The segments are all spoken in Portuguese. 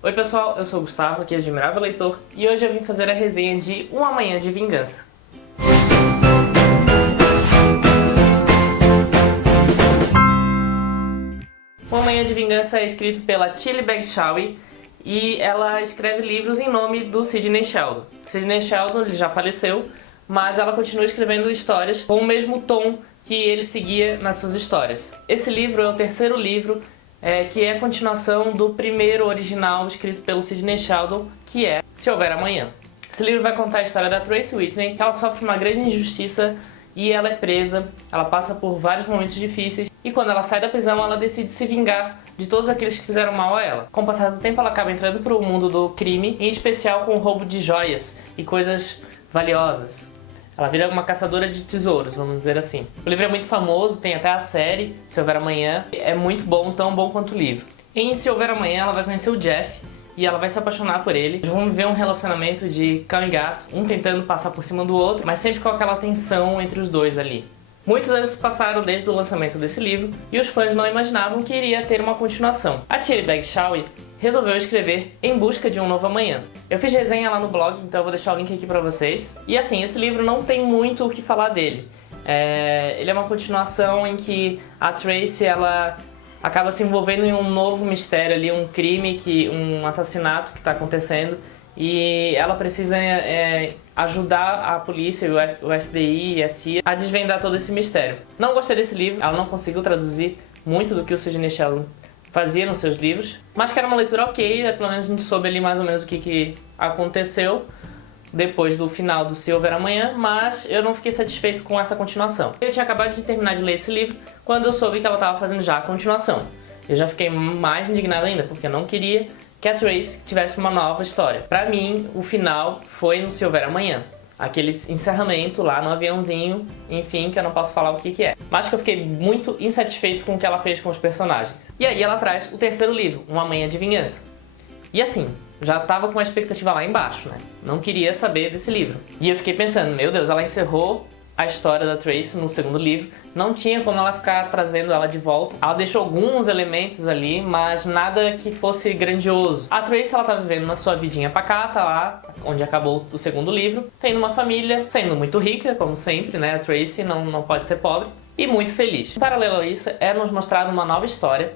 Oi pessoal, eu sou o Gustavo, aqui é Admirável Leitor, e hoje eu vim fazer a resenha de Uma Manhã de Vingança. Uma Manhã de Vingança é escrito pela Tilly Bagshawty e ela escreve livros em nome do Sidney Sheldon. Sidney Sheldon ele já faleceu, mas ela continua escrevendo histórias com o mesmo tom que ele seguia nas suas histórias. Esse livro é o terceiro livro que é a continuação do primeiro original escrito pelo Sidney Sheldon, que é Se Houver Amanhã. Esse livro vai contar a história da Tracy Whitney, que ela sofre uma grande injustiça e ela é presa, ela passa por vários momentos difíceis e quando ela sai da prisão ela decide se vingar de todos aqueles que fizeram mal a ela. Com o passar do tempo ela acaba entrando para o mundo do crime, em especial com o roubo de joias e coisas valiosas. Ela vira uma caçadora de tesouros, vamos dizer assim. O livro é muito famoso, tem até a série, Se Houver Amanhã. É muito bom, tão bom quanto o livro. Em Se Houver Amanhã, ela vai conhecer o Jeff e ela vai se apaixonar por ele. Eles vão viver um relacionamento de cão e gato, um tentando passar por cima do outro, mas sempre com aquela tensão entre os dois ali. Muitos anos se passaram desde o lançamento desse livro e os fãs não imaginavam que iria ter uma continuação. A Tilly Bagshawty resolveu escrever Em Busca de um Novo Amanhã. Eu fiz resenha lá no blog, então eu vou deixar o link aqui pra vocês. E assim, esse livro não tem muito o que falar dele. Ele é uma continuação em que a Tracy ela acaba se envolvendo em um novo mistério ali, um crime, um assassinato que está acontecendo. E ela precisa ajudar a polícia, o FBI e a CIA a desvendar todo esse mistério. Não gostei desse livro, ela não conseguiu traduzir muito do que o Sidney Sheldon fazia nos seus livros, mas que era uma leitura ok, pelo menos a gente soube ali mais ou menos o que aconteceu depois do final do Se Houver Amanhã, mas eu não fiquei satisfeito com essa continuação. Eu tinha acabado de terminar de ler esse livro quando eu soube que ela estava fazendo já a continuação. Eu já fiquei mais indignado ainda, porque eu não queria que a Tracy tivesse uma nova história. Pra mim, o final foi no Se Houver Amanhã. Aquele encerramento lá no aviãozinho, enfim, que eu não posso falar o que é. Mas que eu fiquei muito insatisfeito com o que ela fez com os personagens. E aí ela traz o terceiro livro, Uma Manhã de Vingança. E assim, já tava com a expectativa lá embaixo, né? Não queria saber desse livro. E eu fiquei pensando, meu Deus, ela encerrou a história da Tracy no segundo livro, não tinha como ela ficar trazendo ela de volta. Ela deixou alguns elementos ali, mas nada que fosse grandioso. A Tracy ela tá vivendo na sua vidinha pacata lá, onde acabou o segundo livro, tendo uma família, sendo muito rica, como sempre, né? A Tracy não pode ser pobre, e muito feliz. Em paralelo a isso, é nos mostrado uma nova história,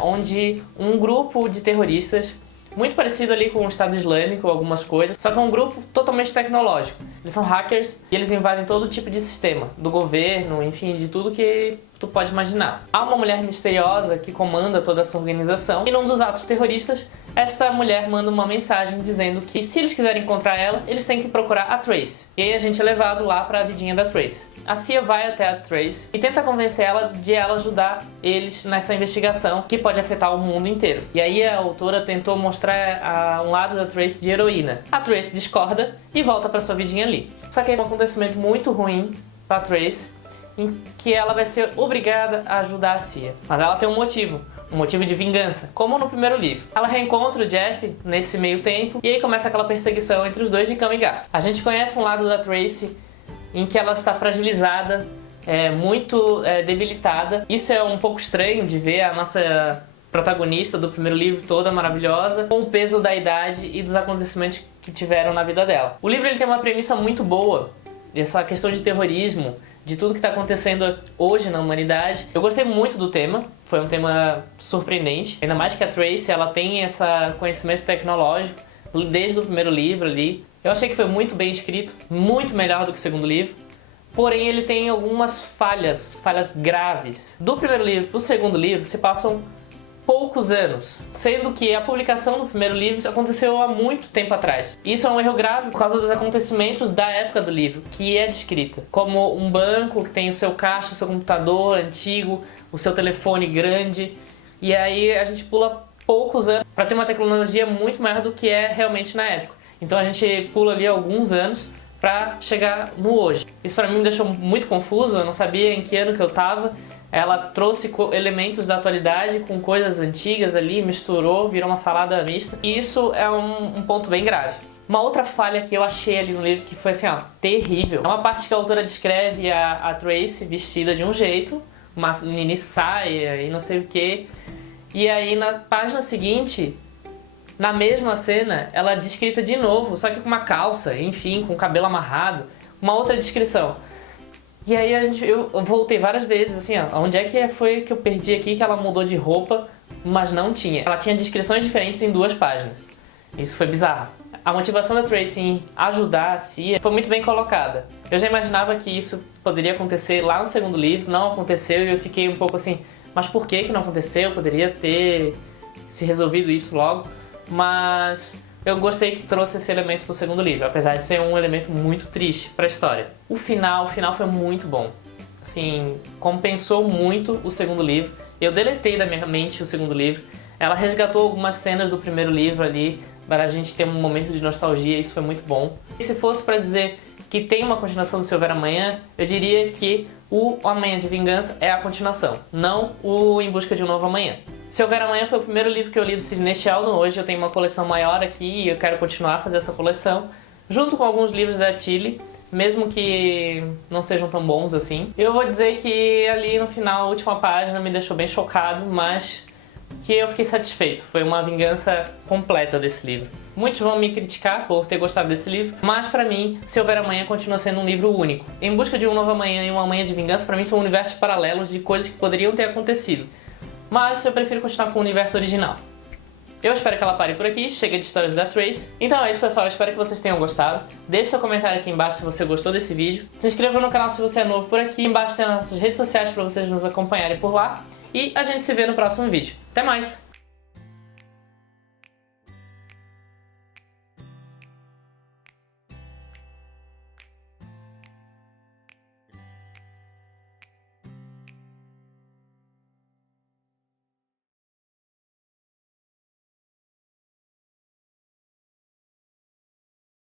onde um grupo de terroristas muito parecido ali com o Estado Islâmico, algumas coisas, só que é um grupo totalmente tecnológico. Eles são hackers e eles invadem todo tipo de sistema, do governo, enfim, de tudo que tu pode imaginar. Há uma mulher misteriosa que comanda toda essa organização e num dos atos terroristas, esta mulher manda uma mensagem dizendo que se eles quiserem encontrar ela, eles têm que procurar a Tracy. E aí a gente é levado lá para a vidinha da Tracy. A CIA vai até a Tracy e tenta convencer ela de ela ajudar eles nessa investigação que pode afetar o mundo inteiro. E aí a autora tentou mostrar um lado da Tracy de heroína. A Tracy discorda e volta para sua vidinha ali. Só que é um acontecimento muito ruim para Tracy, em que ela vai ser obrigada a ajudar a CIA. Mas ela tem um motivo de vingança, como no primeiro livro. Ela reencontra o Jeff nesse meio tempo e aí começa aquela perseguição entre os dois de cão e gato. A gente conhece um lado da Tracy em que ela está fragilizada, muito debilitada. Isso é um pouco estranho de ver a nossa protagonista do primeiro livro toda maravilhosa, com o peso da idade e dos acontecimentos que tiveram na vida dela. O livro ele tem uma premissa muito boa, essa questão de terrorismo, de tudo que está acontecendo hoje na humanidade. Eu gostei muito do tema, foi um tema surpreendente, ainda mais que a Tracy ela tem esse conhecimento tecnológico desde o primeiro livro ali. Eu achei que foi muito bem escrito, muito melhor do que o segundo livro, porém ele tem algumas falhas graves. Do primeiro livro para o segundo livro se passam poucos anos, sendo que a publicação do primeiro livro aconteceu há muito tempo atrás. Isso é um erro grave por causa dos acontecimentos da época do livro, que é descrita, como um banco que tem o seu caixa, o seu computador antigo, o seu telefone grande, e aí a gente pula poucos anos para ter uma tecnologia muito maior do que é realmente na época. Então a gente pula ali alguns anos para chegar no hoje. Isso para mim me deixou muito confuso, eu não sabia em que ano que eu tava. Ela trouxe elementos da atualidade com coisas antigas ali, misturou, virou uma salada mista. E isso é um ponto bem grave. Uma outra falha que eu achei ali no livro que foi assim, ó, terrível. É uma parte que a autora descreve a Tracy vestida de um jeito, uma mini saia e não sei o que. E aí na página seguinte na mesma cena, ela é descrita de novo, só que com uma calça, enfim, com o cabelo amarrado, uma outra descrição. E aí eu voltei várias vezes, assim, ó, onde é que foi que eu perdi aqui que ela mudou de roupa, mas não tinha. Ela tinha descrições diferentes em 2 páginas. Isso foi bizarro. A motivação da Tracy em ajudar a Cia foi muito bem colocada. Eu já imaginava que isso poderia acontecer lá no segundo livro, não aconteceu e eu fiquei um pouco assim, mas por que não aconteceu? Eu poderia ter se resolvido isso logo, mas eu gostei que trouxe esse elemento pro segundo livro, apesar de ser um elemento muito triste pra história. O final foi muito bom. Assim, compensou muito o segundo livro. Eu deletei da minha mente o segundo livro. Ela resgatou algumas cenas do primeiro livro ali, para a gente ter um momento de nostalgia, isso foi muito bom. E se fosse pra dizer que tem uma continuação do Se Houver Amanhã, eu diria que o Amanhã de Vingança é a continuação, não o Em Busca de um Novo Amanhã. Se Houver Amanhã foi o primeiro livro que eu li do Sidney Sheldon. Hoje eu tenho uma coleção maior aqui e eu quero continuar a fazer essa coleção, junto com alguns livros da Tilly, mesmo que não sejam tão bons assim. Eu vou dizer que ali no final, a última página me deixou bem chocado, mas que eu fiquei satisfeito. Foi uma vingança completa desse livro. Muitos vão me criticar por ter gostado desse livro, mas pra mim, Se Houver Amanhã continua sendo um livro único. Em Busca de um Novo Amanhã e Um Amanhã de Vingança, pra mim, são universos paralelos de coisas que poderiam ter acontecido. Mas eu prefiro continuar com o universo original. Eu espero que ela pare por aqui, chega de histórias da Tracy. Então é isso, pessoal, eu espero que vocês tenham gostado. Deixe seu comentário aqui embaixo se você gostou desse vídeo. Se inscreva no canal se você é novo por aqui. Embaixo tem as nossas redes sociais para vocês nos acompanharem por lá. E a gente se vê no próximo vídeo. Até mais!